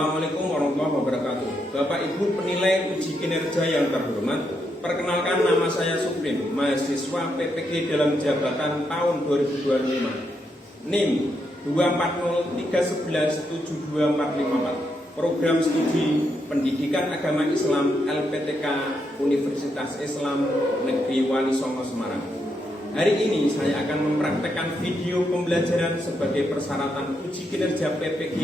Assalamualaikum warahmatullahi wabarakatuh. Bapak Ibu penilai uji kinerja yang terhormat, perkenalkan nama saya Suprim, mahasiswa PPG dalam jabatan tahun 2025. NIM 24031172454. Program Studi Pendidikan Agama Islam LPTK Universitas Islam Negeri Wali Songo Semarang. Hari ini saya akan mempraktekkan video pembelajaran sebagai persyaratan uji kinerja PPG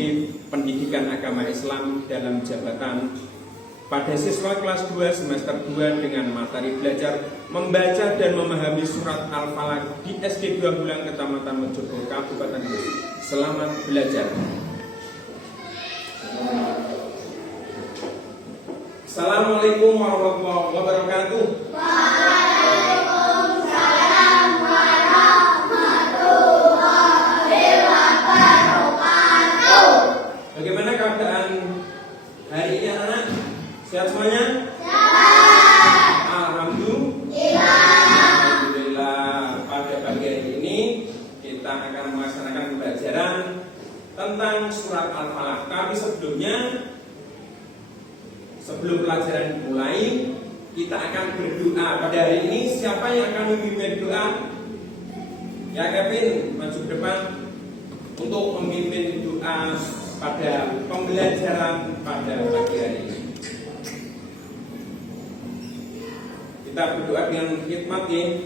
Pendidikan Agama Islam dalam jabatan pada siswa kelas 2 semester 2 dengan materi belajar membaca dan memahami surat Al-Falaq di SD 2 Bulang Kecamatan Mojokerto Kabupaten Gresik. Selamat belajar. Assalamualaikum warahmatullahi wabarakatuh. Bagaimana keadaan hari ini anak-anak? Sehat semuanya? Sehat. Alhamdulillah. Pada pagi hari ini kita akan melaksanakan pembelajaran tentang surat Al-Falaq. Tapi sebelum pelajaran dimulai, kita akan berdoa. Pada hari ini siapa yang akan memimpin doa? Ya Kevin, maju ke depan untuk memimpin doa pada pembelajaran pada pagi hari ini. Kita berdoa dengan hikmat ya.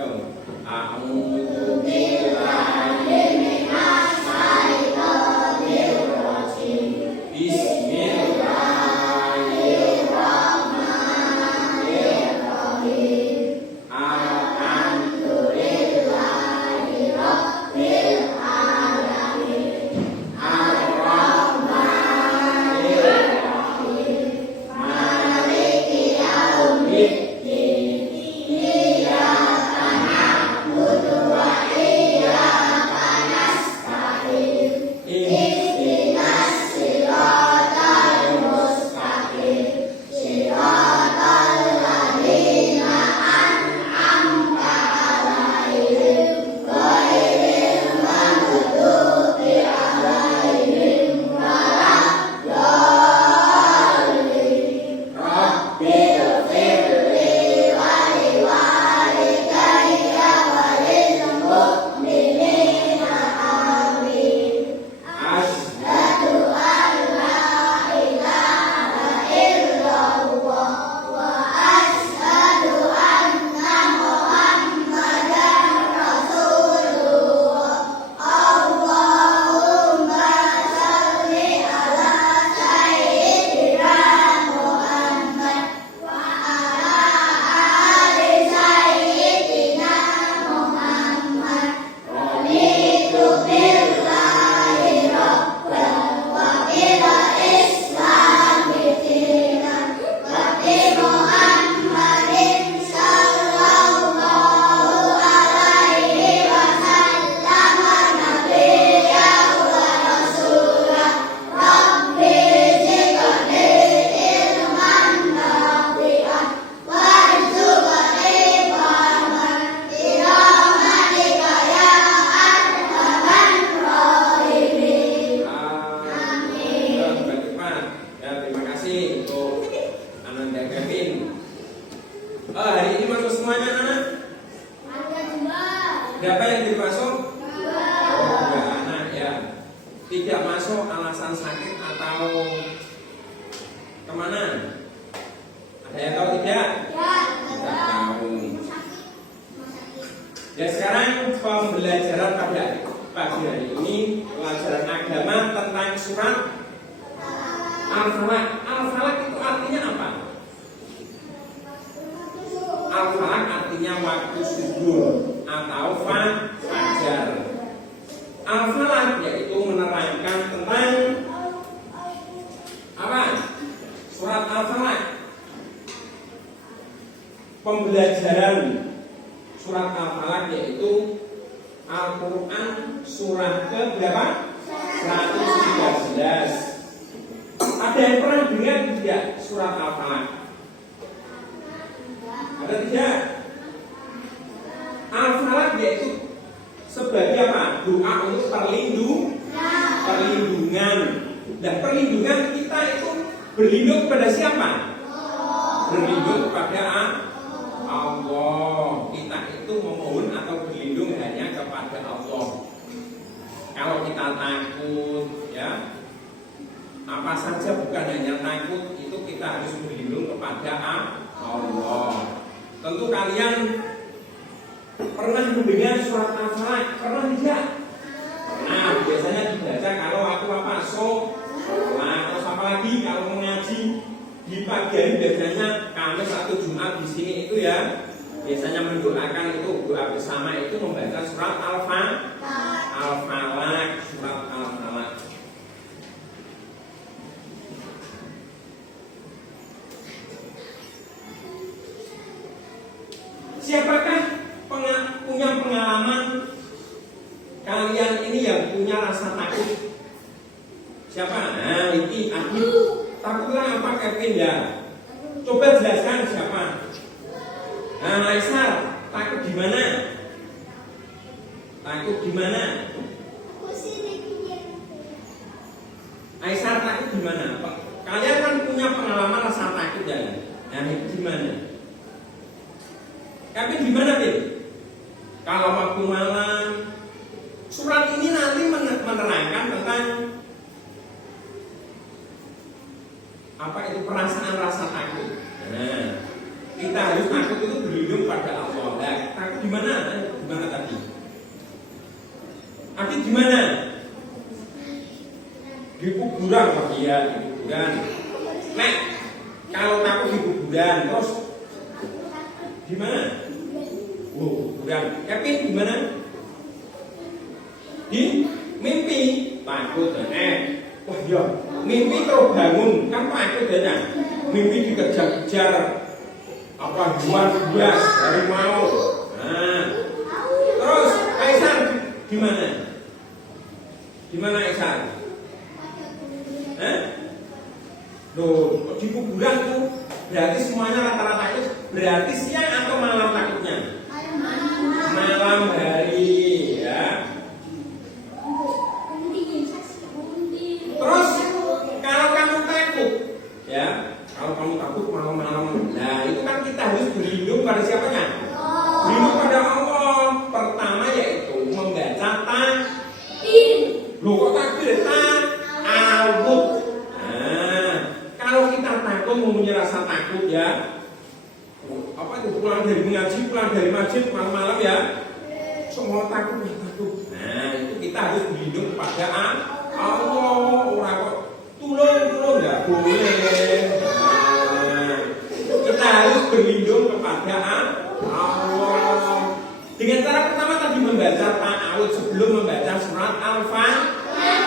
Ayo. A'udzu billahi minas syaitonir rajim. Bismillahirrahmanirrahim. Alhamdulillahi rabbil alamin. Hari ini masuk semuanya anak? Berapa yang dimasuk? Dua anak ya. Tidak masuk alasan sakit atau kemana? Ada yang tahu tidak? Tidak tahu. Ya sekarang pembelajaran pada pagi hari ini pelajaran agama tentang surat Al-Falaq. Al-Falaq itu artinya apa? Al-Falaq artinya waktu subuh atau fajar. Al-Falaq yaitu menerangkan tentang apa? Surat Al-Falaq. Pembelajaran surat Al-Falaq yaitu Al-Quran surah ke berapa? 113. Ada yang pernah dengar tidak surat Al-Falaq? Ada tidak? Al-Falaq yaitu sebagai apa? Doa untuk perlindungan. Dan perlindungan kita itu berlindung kepada siapa? Berlindung kepada Allah. Kita itu memohon atau berlindung hanya kepada Allah. Kalau kita takut, ya, apa saja bukan hanya takut, itu kita harus berlindung kepada Allah. Tentu kalian pernah mendengar surat Al-Falaq? Pernah tidak? Pernah. Biasanya dibaca kalau aku sholat. Terus apa lagi kalau mengaji di pagi hari biasanya Kamis atau Jumat di sini itu ya biasanya mendoakan itu doa bersama itu membaca surat Al-Falaq, surat Al-Falaq. Siapakah punya pengalaman kalian ini yang punya rasa takut? Siapa? Nah, ini aku takutlah apa Kevin ya? Coba jelaskan siapa? Nah, Aisyah, takut di mana? Takut di mana? Aisyah takut di mana? Kalian kan punya pengalaman rasa takut ya? Nah, itu di mana? Kevin di mana, Bin? Kalau waktu malam, surat ini nanti menerangkan tentang apa itu perasaan rasa takut. Nah, kita harus takut itu berlindung pada Allah. Nah, takut di mana? Di mana tadi? Takut di mana? Di kuburan, Pak. Iya, di kuburan. Nah, kalau takut di kuburan, terus di mana? Kuburan. Yakin di mana? Di mimpi. Takut. Wah ya, mimpi terus bangun, kan takut ya. Mimpi dikejar-kejar apa buas harimau. Nah, terus Aisyah di mana? Di mana Aisyah? Loh, di kuburan tuh berarti semuanya rata-rata itu berarti siang atau malam takutnya? Malam hari ya. Terus kalau kamu takut, ya, kalau kamu takut malam-malam, nah itu kan kita harus berlindung pada siapanya? Berlindung pada Allah. Pertama yaitu membaca takbir. Loh kok takbir? Ta'awudz. Nah, kalau kita takut mempunyai rasa takut ya, apa itu pulang dari mengaji, pulang dari masjid malam-malam ya, semua takut. Nah itu kita harus berlindung kepada Allah. Orang kok tulung nggak boleh. Nah, kita harus berlindung kepada Allah dengan cara pertama tadi membaca ta'awudz sebelum membaca surat Al-Falaq. Nah,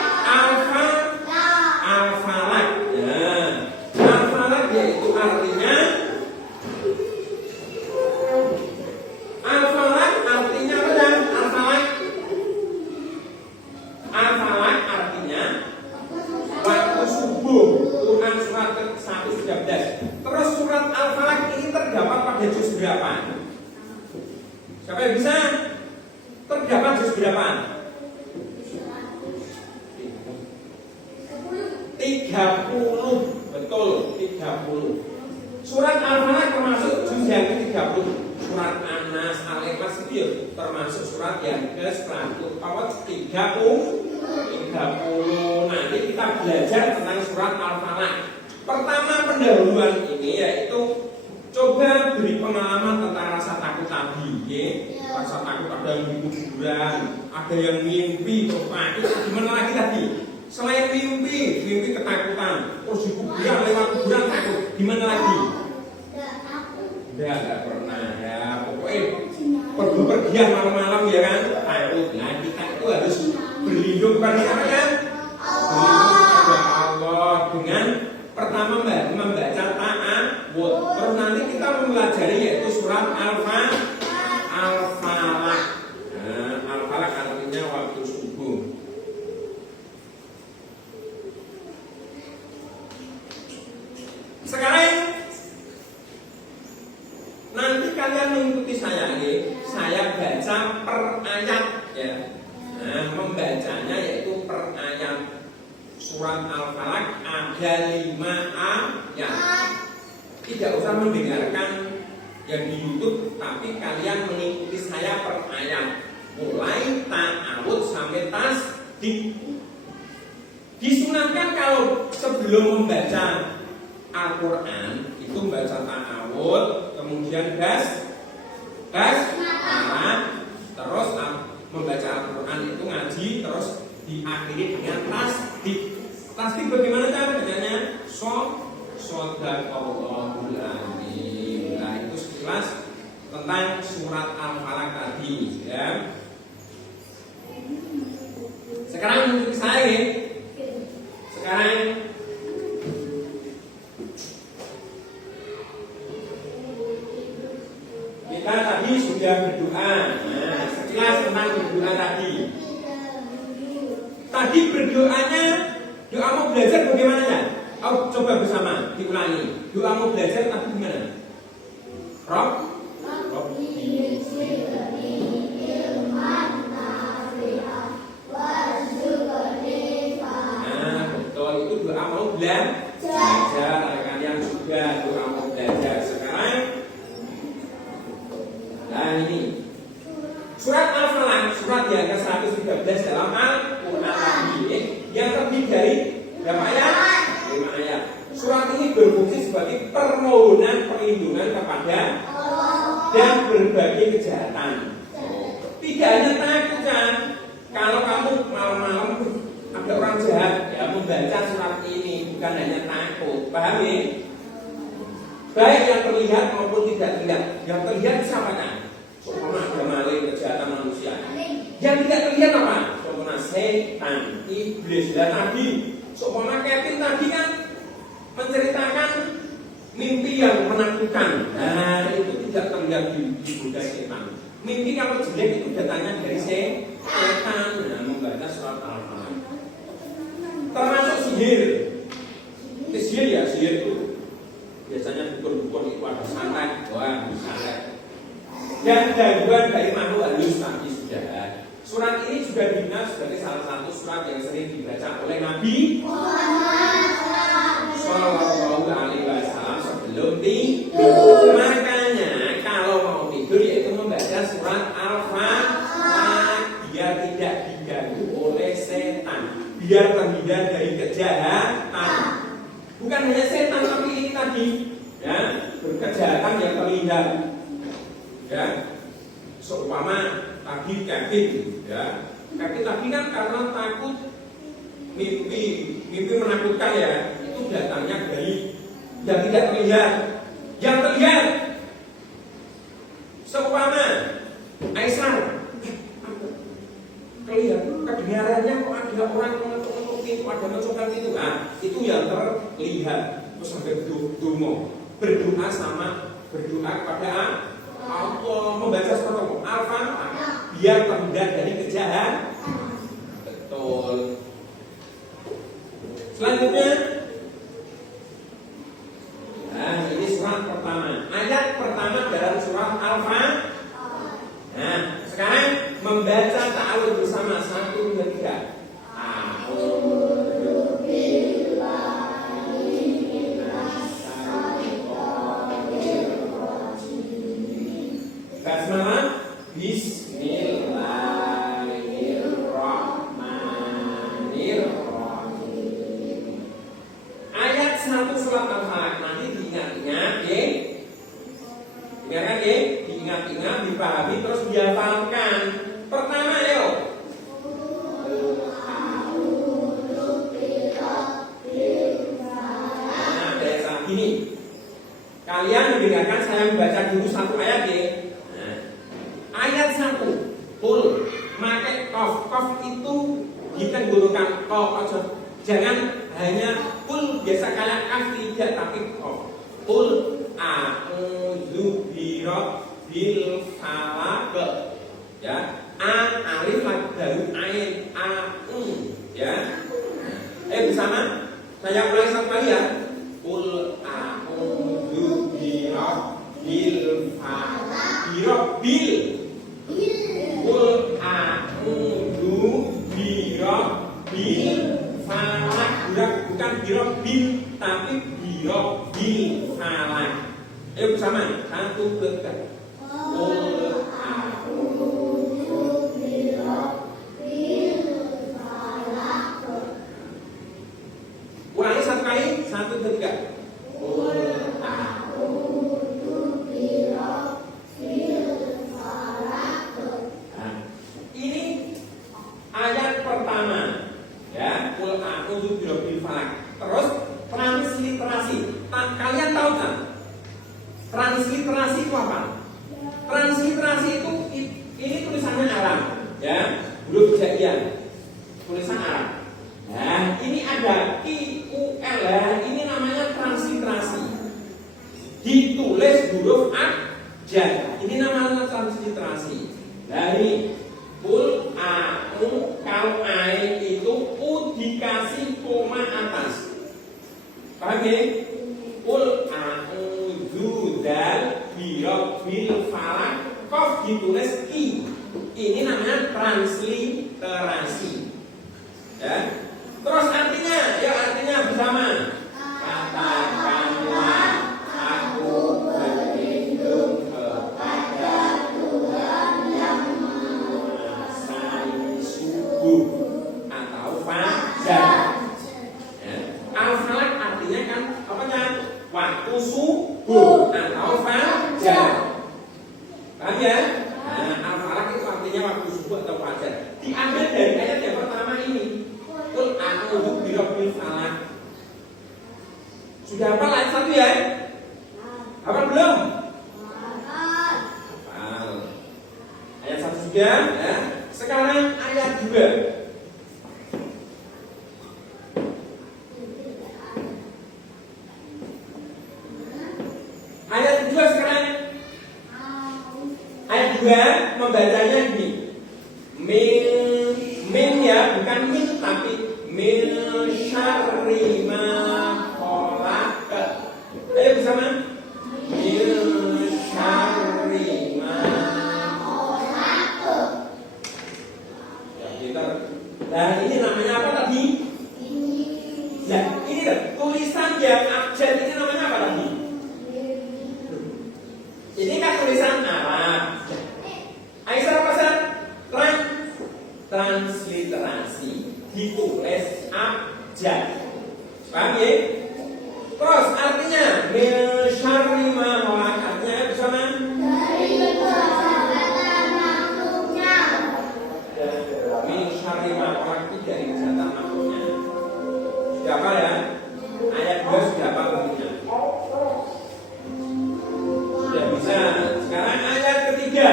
Al-Falaq yaitu artinya Al-Falaq artinya apa dan Al-Falaq artinya waktu subuh. Quran surat ke-113. Terus surat Al-Falaq ini terdapat pada juz berapa? Siapa yang bisa? Terdapat juz berapa? 30. Betul, 30. Surat Al-Falaq termasuk juz yang ke-30. Surat An-Nas, Al-Ikhlas itu termasuk surat yang ke-130. Nanti kita belajar tentang surat Al-Falaq. Pertama pendahuluan ini yaitu coba beri pengalaman tentang rasa takut tadi, ya. Rasa takut ada yang di kuburan, ada yang mimpi takut. Gimana lagi tadi? Selain mimpi ketakutan, terus di kuburan, lewat kuburan takut. Gimana lagi? Enggak pernah ya. Pokoknya pergian malam-malam ya kan takut. Nah kita itu harus berlindung kepada siapa kan? Kepada Allah dengan pertama membaca ta'awudz. Terus nanti kita mempelajari yaitu surat Al-Falaq. Nah, Al-Falaq artinya waktu subuh. Sekarang nanti kalian mengikuti saya ini. Saya baca per ayat ya. Nah, membacanya yaitu per ayat. surat Al-Falaq ada 5 ayat. Tidak usah mendengarkan yang di YouTube, tapi kalian mengikuti saya per ayat, mulai ta'awud sampai tasdik. Disunahkan kalau sebelum membaca Al-Quran itu membaca ta'awud, kemudian basmalah, terus membaca Al-Quran itu ngaji, terus diakhiri dengan tasdik. Tasdik bagaimana cara bacanya? Shadaqallahul adzim. Nah, itu sekilas tentang surat Al-Falaq tadi, ya. Sekarang mengikuti saya ya. Sekarang kita tadi sudah berdoa. Nah, sekilas tentang berdoa tadi. Tadi berdoanya, doa mau belajar bagaimana ya? Oh, coba bersama diulangi. Doa mau belajar tapi gimana? Nah, betul, itu doa mau belajar. Kalian juga doa mau belajar. Sekarang, nah ini surat Al-Falaq, surat yang ke-113 dalam Al-Quran tadi, yang terdiri dari berapa ayat? 5 ayat. Surat ini berfungsi sebagai permohonan perlindungan kepada Allah dan berbagai kejahatan. Tidak hanya takut kan? Kalau kamu malam-malam ada orang jahat, ya membaca surat ini bukan hanya takut, paham ya? Baik yang terlihat maupun tidak terlihat. Yang terlihat siapa kan? Seumpama ada maling, kejahatan manusia. Yang tidak terlihat apa? Seumpama setan, iblis, dan tadi. Seumpama Kevin tadi kan menceritakan mimpi yang menakutkan. Nah, itu tidak terlihat di budaya setan. Mimpi kalau jelek itu datangnya dari setan. Nah, membaca surat Al-Falaq. Termasuk sihir. Sihir ya, sihir itu biasanya dukun-dukun itu ada santet, wah santet. Dan gangguan dari makhluk halus tadi sudah. Surat ini juga dikenal sebagai salah satu surat yang sering dibaca oleh Nabi Sallallahu Alaihi Wasallam sebelum tidur. Makanya kalau mau tidur yaitu membaca surat Al-Falaq biar tidak diganggu oleh setan, biar terhindar dari kejahatan. Bukan hanya setan tapi ini tadi, ya, kejahatan yang terhindar. Ya, seumpama tadi Kevin, ya, Kevin tadi kan karena takut mimpi menakutkan ya, itu datangnya dari yang tidak terlihat. Yang terlihat, seumpama Aisyah, kelihatan kedengarannya kok ada orang mengetuk pintu, ada mencoba pintu, nah itu yang terlihat. Terus sampai berdoa kepada Allah, membaca surat Al-Falaq biar terhindar dari kejahatan. Betul. Selanjutnya, nah ini surat pertama, ayat pertama dalam surat Al-Falaq. Nah, sekarang membaca ta'awudz bersama 1, 2, 3. Basmalah, Bismillahirrahmanirrahim. Ayat 1 surat Al-Falaq nanti diingat-ingat ya. Diingat-ingat, dipahami terus dihafalkan. Pertama ayo. Nah, biasa gini. Kalian mendengarkan saya membaca dulu satu ayat ya. Ayat 1, Qul, pakai kof itu ditenggorokan kof aja. Jangan hanya Qul biasa kalian kaf tidak tapi kof. Qul a'udzu birabbil falaq. Ya, alif lam ain ya. Bersama saya mulai satu kali ya. Qul a'udzu birabbil falaq. Birabbil Qul a'udzu birabbil falaq. bin, tapi birobil falak. Ayo bersama, 1, 2, 3. Qul a'udzu birabbil falaq. Ulangi satu kali, 1, 2, 3. Qul a'udzu birabbil falaq. Nah, ini ayat pertama, ya. Qul a'udzu birabbil falaq. Terus transliterasi. Kalian tahu kan? Transliterasi itu apa? Transliterasi itu ini tulisannya Arab, ya, huruf hijaiyah, tulisan Arab. Nah, ini ada QL, ya, ini namanya transliterasi. Ditulis huruf abjad, ini namanya transliterasi. Nah, ini Qul a'udzu, kalau ai itu u dikasih koma atas. Paham ya? Qul a'udzu birabbil falaq, qaf ditulis i. Ini namanya transliterasi. Ya. Terus artinya, ya artinya bersama. Katakanlah aku berlindung kepada Tuhan yang menguasai subuh atau fajar. Ya. Al-falaq artinya kan apanya? Waktu subuh atau fajar. Paham ya? Nah, al-falaq itu artinya waktu subuh atau fajar. Diambil dari ayat yang pertama ini. Qul a'udzu birabbil falaq. Sudah hafal ayat 1 ya? Hafal belum? Hafal. Ayat 1 sudah, ya. Sekarang ayat 2. Ayat 2 sekarang. Ayat 2 membacanya gini. Min ya, bukan min tapi min syarri ma khalaq. Ayo bersama. Min syarri ma khalaq. Ya, kita. Nah, ini namanya apa tadi? Ya, ini tulisan yang abjad ini namanya apa tadi? Ini kan tulisan Arab. Aisyah pasal transliterasi ditulis abjad. Paham ya? Terus artinya min syarri ma khalaq, artinya bersama dari kejahatan makhluknya. Min syarri ma khalaq itu dari kejahatan makhluknya. Sudah apa ya? Ayat 2 sudah apa bunyinya? Sudah bisa. Sekarang ayat ketiga.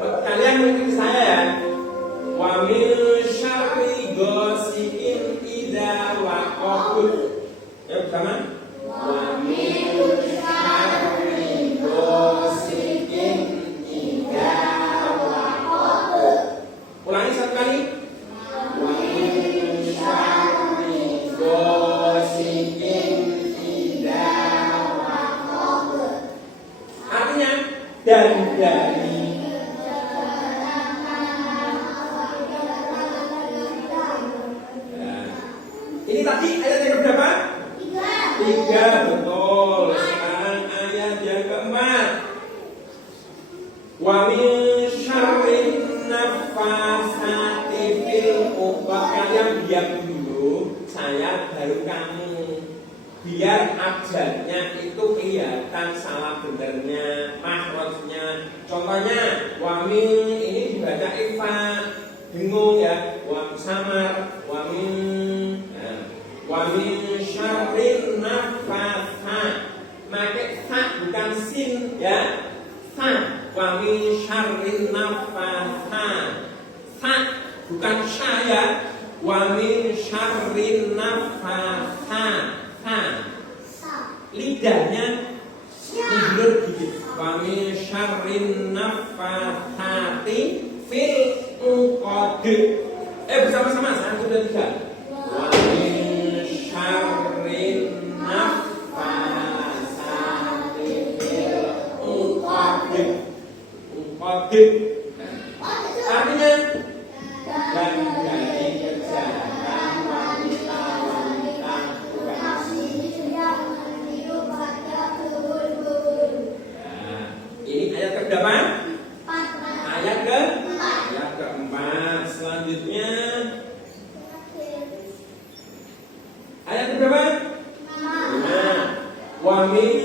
Kalian mengikuti saya ya. Wa min syarri ghasiqin idza waqab. Ya bersama. Wa min syarri ghasiqin idza waqab. Ulangi satu kali. Wa min syarri ghasiqin idza waqab. Artinya dan dari ini tadi ayat yang berapa? 3, betul. Sekarang ayat yang keempat. Wa min syarrin naffasati fil uqad. Kalian diam dulu, saya baru kamu. Biar abjadnya itu kelihatan salah benernya, makhrajnya. Contohnya, wa min ini dibaca ifa, bingung ya. Wa samar, wa min syarrin naffasat. Pakai sa bukan sin ya. Sa. Wa min syarrin naffasat. Sa bukan sya ya. Wa min syarrin naffasat. Sa. Lidahnya diulur gigit. Wa min syarrin naffasati fil uqad. Bersama-sama 1, 2, 3. Wa min syarrin naffasati fil uqad. Uqad. Artinya dan dari kejahatan wanita keberapa? Ayat keempat. Selanjutnya ayat keberapa? 5. Wa min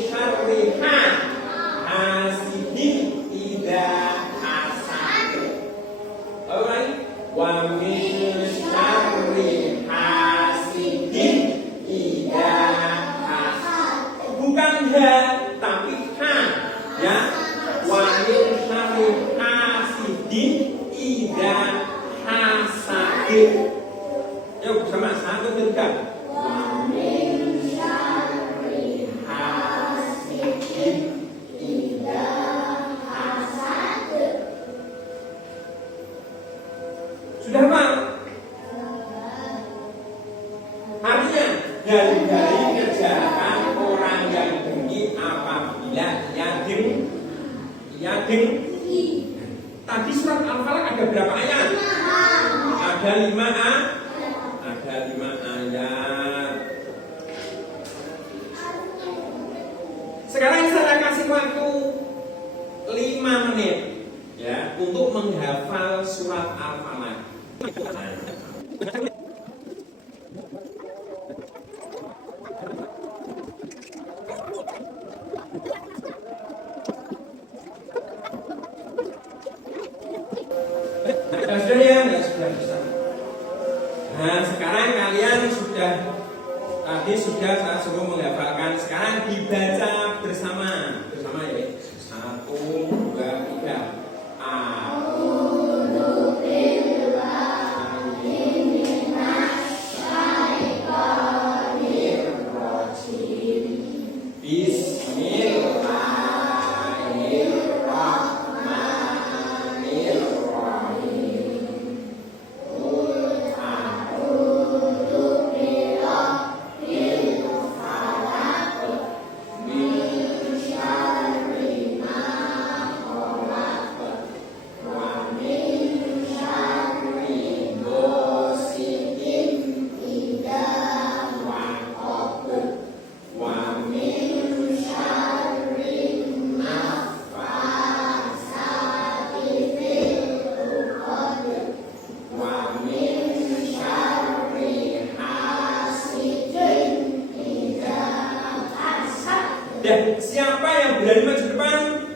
syarri hasidin idza hasad. Alright. Wa min syarri hasidin idza hasad. Bukan ha, tapi ha, ya. Wa min syarri hasidin idza hasad. Yuk sama 1, 2, 3. Sudah Pak? Artinya dari kejahatan orang yang dengki apabila ia dengki. Tadi surat Al-Falaq ada berapa ayat? Ada 5 ayat. Sekarang saya kasih waktu 5 menit ya untuk menghafal surat Al-Falaq. Sudah ya, sudah bisa. Nah, sekarang kalian tadi sudah saya suruh menghafalkan. Sekarang dibaca bersama ya. 1, 2, 3. Dan siapa yang berani maju depan?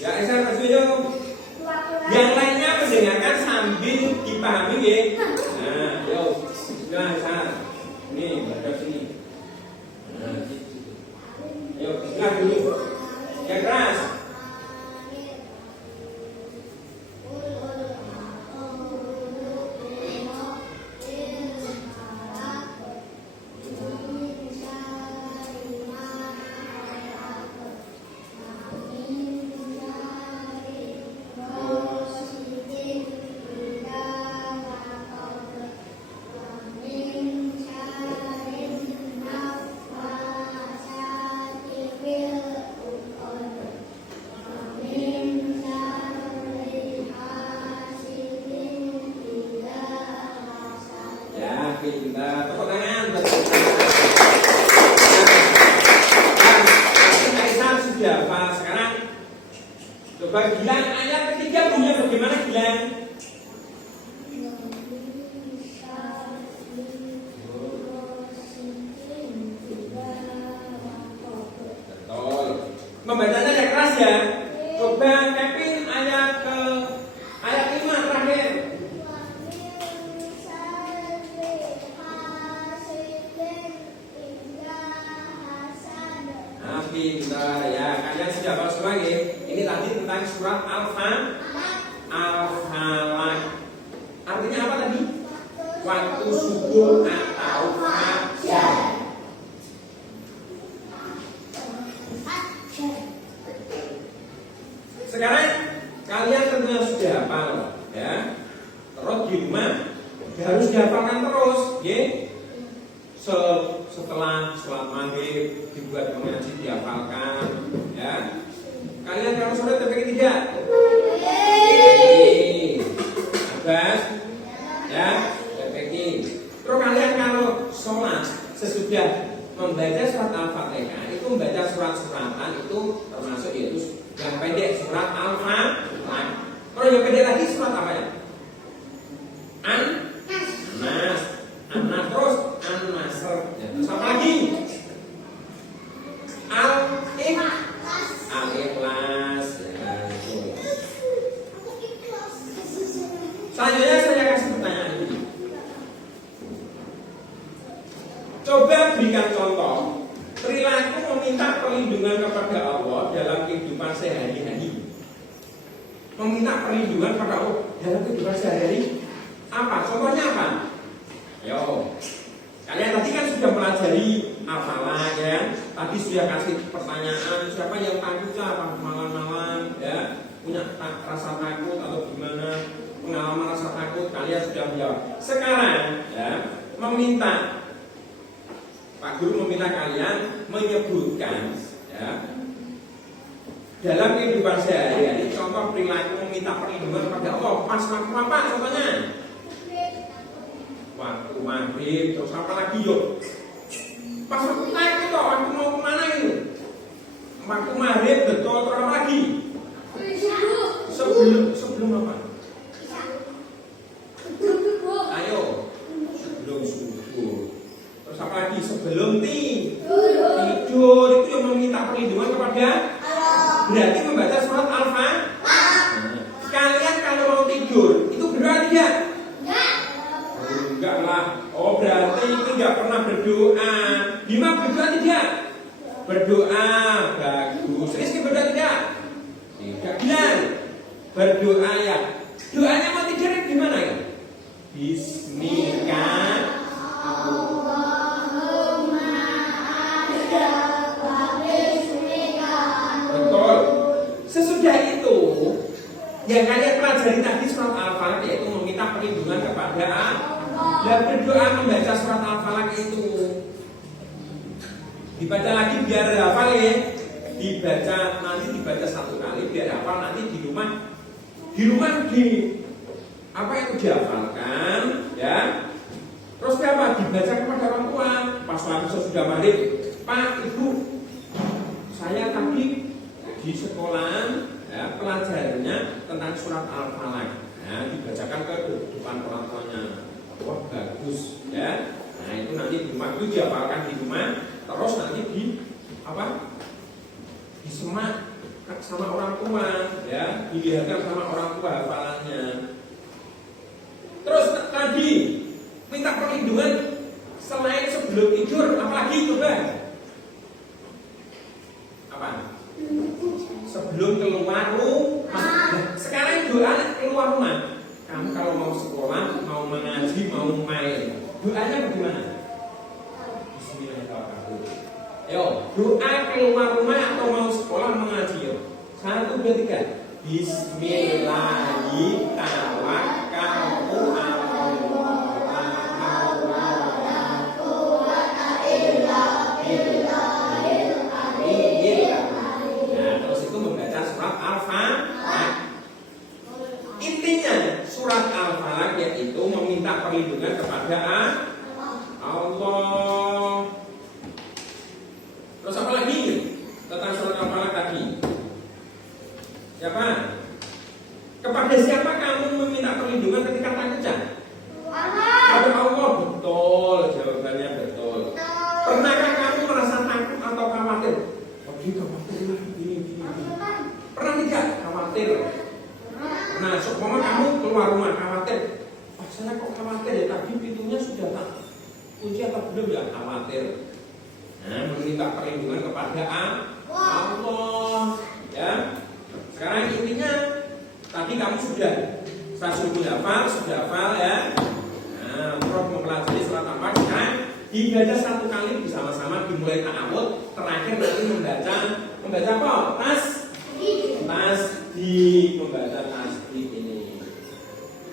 Ya, Aisyah maju yuk. Yang lainnya mendengarkan sambil dipahami ya. Nah, yuk. Sudah Aisyah. Ini baca sini. Nah, yuk, bismillah dulu. Yang keras. Kita tepuk tangan buat Aisyah sudah hafal. Sekarang coba Gilang ayat ketiga punya bagaimana Gilang? Betul. Membacanya yang keras ya. Coba Kevin ayat 5 terakhir. Pintar ya, kalian sudah hafal semua ya. Ini tadi tentang surat Al-Falaq. Artinya apa tadi? Waktu subuh atau fajar. Sekarang kalian tentunya sudah hafal ya. Terus di rumah harus dihafalkan terus, ya. Setelah sholat maghrib dibuat mengaji dihafalkan ya. Kalian kalau sore TPK 3 Abbas ya TPK. Terus kalian kalau sholat sesudah membaca Selanjutnya saya kasih pertanyaan ini. Coba berikan contoh perilaku meminta perlindungan kepada Allah dalam kehidupan sehari-hari. Meminta perlindungan kepada Allah dalam kehidupan sehari-hari apa? Contohnya apa? Ayo, kalian tadi kan sudah pelajari hafalan ya. Tadi sudah kasih pertanyaan siapa yang takut apa malam-malam ya, punya rasa takut atau gimana, pengalaman rasa takut, kalian sudah menjawab. Sekarang ya, meminta Pak Guru meminta kalian menyebutkan ya, dalam kehidupan sehari-hari contoh perilaku meminta perlindungan kepada Allah pas waktu apa contohnya? Waktu maghrib, terus apa lagi yuk? Pas waktu naik itu, waktu mau kemana itu? Waktu maghrib betul, terus apa lagi? Sebelum apa? Ayo, sebelum subuh. Terus apa lagi? Sebelum tidur itu yang meminta perlindungan kepada Allah. Berarti membaca surat Al-Fatihah. Kalian kalau mau tidur itu berdoa tidak? Enggak lah. Oh berarti itu enggak pernah berdoa. Gimana berdoa tidak? Berdoa bagus. Rizky berdoa tidak? Tidak bilang. Berdoa ya. Doanya mau tidur gimana ya? Bismillah. Betul. Sesudah itu yang kalian pelajari tadi surat Al-Falaq yaitu meminta perlindungan kepada Allah. Dan berdoa membaca surat Al-Falaq itu dibaca lagi biar hafal ya. Dibaca nanti dibaca satu kali biar hafal nanti di rumah apa itu dihafalkan ya. Terus apa? Dibaca kepada orang tua. Pas waktu sesudah maghrib, Pak, Ibu, saya tadi di sekolah ya, pelajarannya tentang surat Al-Falaq. Nah, dibacakan ke depan orang tuanya. Wah, bagus ya. Nah, itu nanti di rumah itu dihafalkan di rumah. Terus nanti disemak sama orang tua ya, dilihatkan sama orang tua hafalannya. Terus tadi minta perlindungan selain sebelum tidur, apalagi coba? Apa? Sebelum keluar rumah. Sekarang doa keluar rumah. Kamu kalau mau sekolah, mau mengaji, mau main, doanya bagaimana? Bismillahirrahmanirrahim. Ayo, doa keluar rumah atau mau sekolah mengaji yuk. 1, 2, 3. Bismillahirrahmanirrahim. Nah, terus itu membaca surat Al-Falaq. Intinya surat Al-Falaq yaitu meminta perlindungan kepada Allah. Terus apa lagi tentang surat Al-Falaq tadi? Siapa? Kepada siapa kamu meminta perlindungan ketika takut? Kepada Allah. Betul, jawabannya betul. Pernahkah kamu merasa takut atau khawatir? Oh, dia khawatir ini. Pernah tidak khawatir? Nah, seumpama kamu keluar rumah khawatir. Saya kok khawatir ya? Tadi pintunya sudah tak kunci atau belum ya? Khawatir. Nah, meminta perlindungan kepada Allah. Ya. Sekarang intinya tadi kamu sudah hafal ya. Nah, Prof mempelajari surat Al-Falaq. Sekarang dibaca satu kali bersama-sama dimulai ta'awudz, terakhir nanti membaca apa? Tasbih, membaca tasbih ini.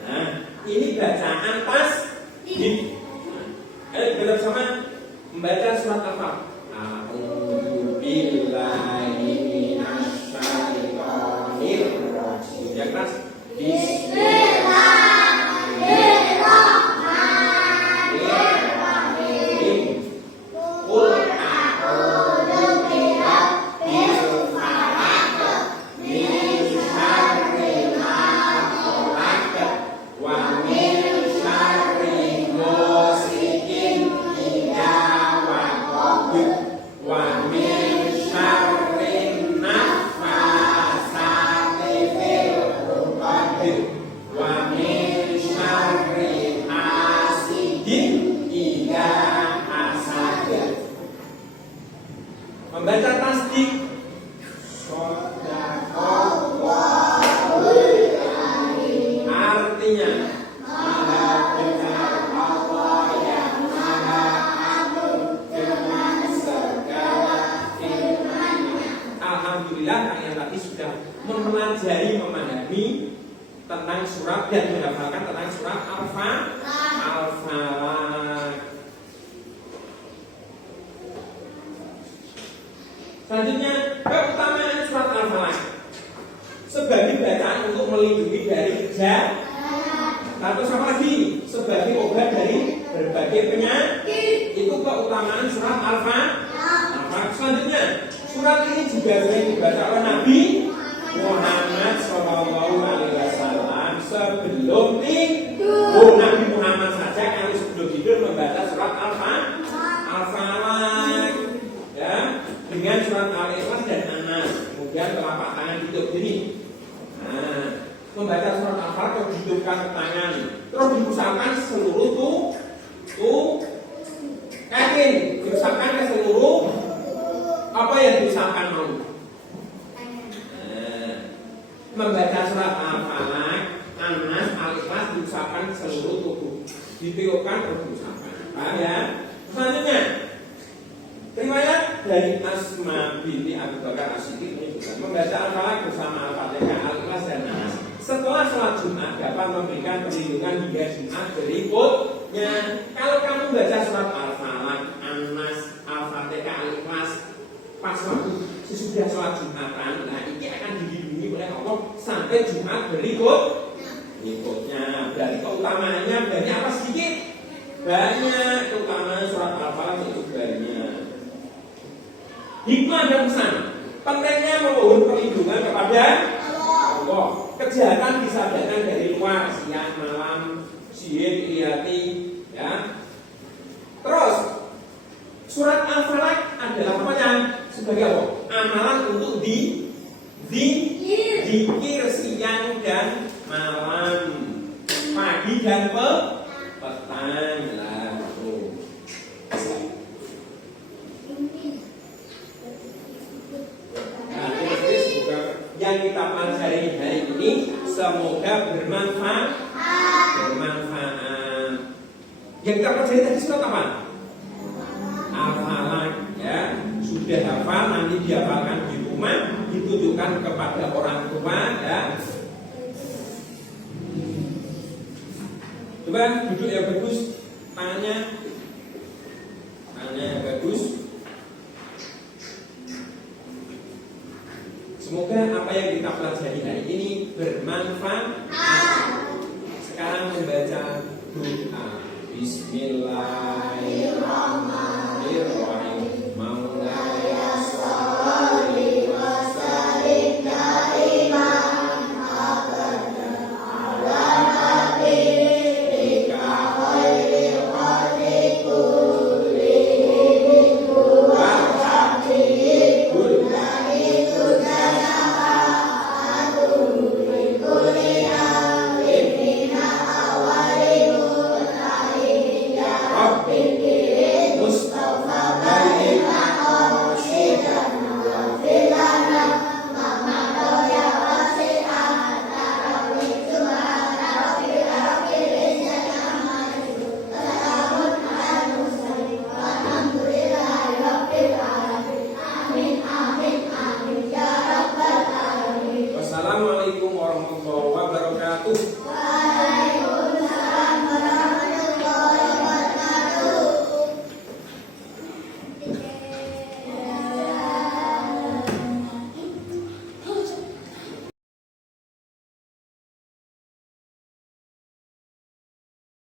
Nah, ini bacaan tasbih. Ayo kita bersama membaca surat Al-Falaq. A'udzu billahi minasy syaithanir rajim. Ya keras. Bismillahirrahmanirrahim. Qul a'udzu birabbil falaq min syarri ma khalaq wa min syarri ghasiqin idza waqab. surat dan menghafalkan tentang surat Al-Falaq. Selanjutnya, keutamaan surat Al-Falaq sebagai bacaan untuk melindungi dari jahat. Lalu apa lagi? Sebagai obat dari berbagai penyakit. Itu keutamaan surat Al-Falaq. Selanjutnya, surat ini juga sering dibaca oleh Nabi Muhammad SAW sebelum tidur. Nabi Muhammad saja kalau sebelum tidur membaca surat Al-Falaq, ya, dengan surat Al-Ikhlas dan An-Nas. Kemudian telapak tangan ditutup gini. Nah, membaca surat Al-Falaq terus dihidupkan ke tangan, terus diusapkan seluruh yakin diusapkan ke seluruh apa yang diusapkan mau. Membaca surat Al-Falaq, An-Nas, Al-Ikhlas diusapkan seluruh tubuh, ditiupkan terus diusapkan. Paham ya? Selanjutnya, riwayat dari Asma binti Abu Bakar As-Siddiq menyebutkan membaca Al-Falaq bersama Al-Fatihah, Al-Ikhlas dan An-Nas setelah sholat Jumat dapat memberikan perlindungan hingga Jumat berikutnya. Kalau kamu baca surat Al-Falaq, An-Nas, Al-Fatihah, Al-Ikhlas pas waktu sesudah sholat Jumatan, nah ini akan dilindungi oleh Allah sampai Jumat berikutnya. Berarti keutamaannya banyak apa sedikit? Banyak. Keutamaan surat Al-Falaq itu banyak. Hikmah dan pesan, pentingnya memohon perlindungan kepada Allah. Kejahatan disadarkan dari luar, siang, malam, sihir, iyati, ya. Terus surat Al-Falaq adalah apa? Sebagai apa? Amalan untuk zikir siang dan malam, pagi dan petang. Yang kita pelajari hari ini semoga bermanfaat. Yang kita pelajari tadi surat apa? Al-Falaq, ya. Sudah hafal, nanti dihafalkan di rumah, ditujukan kepada orang tua, ya. Coba duduk yang bagus, tangannya yang bagus. Semoga apa yang kita pelajari hari ini bermanfaat. Sekarang membaca doa. Bismillahirrahmanirrahim.